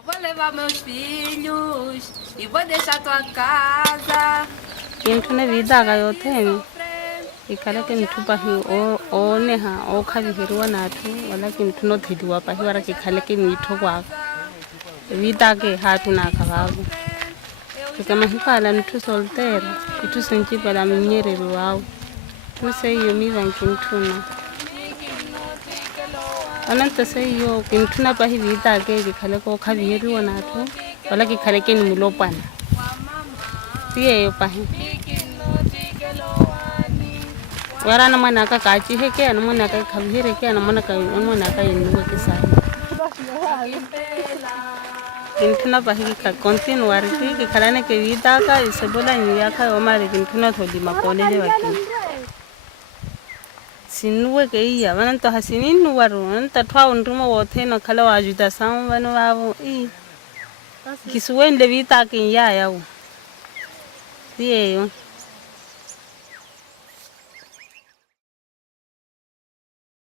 Eu vou levar meus filhos e vou deixar tua casa. Intune vida ga yote ikala ke mtupa hi o ne ha o khabi hirwa na thu wala ke mtuno thidiwa pa hi wara ke khale ke mitho kwa vida ke ha tu na khababu ke kama hi kala nthu soltera itu senchi pala mnyere ruau tu sei yo mi van kintuna ananta sei yo kintuna pa hi vida ke khale ko khabi hirwa na thu wala ke khale ke ni mulopana tiye yo pa hi wara na mana ka kachi heke na mana ka khabire ke na mana ka inu ke sai intuna pahi ka continuar ke khalane ke vida ka se bola ni ya ka o mare intuna thodi makone le waki sinuwe ke iya wana to hasinin nuwaru anta thwa undrumo wothe na khala wajuda sam wana babu kisuwen le vida ke ya tiye yo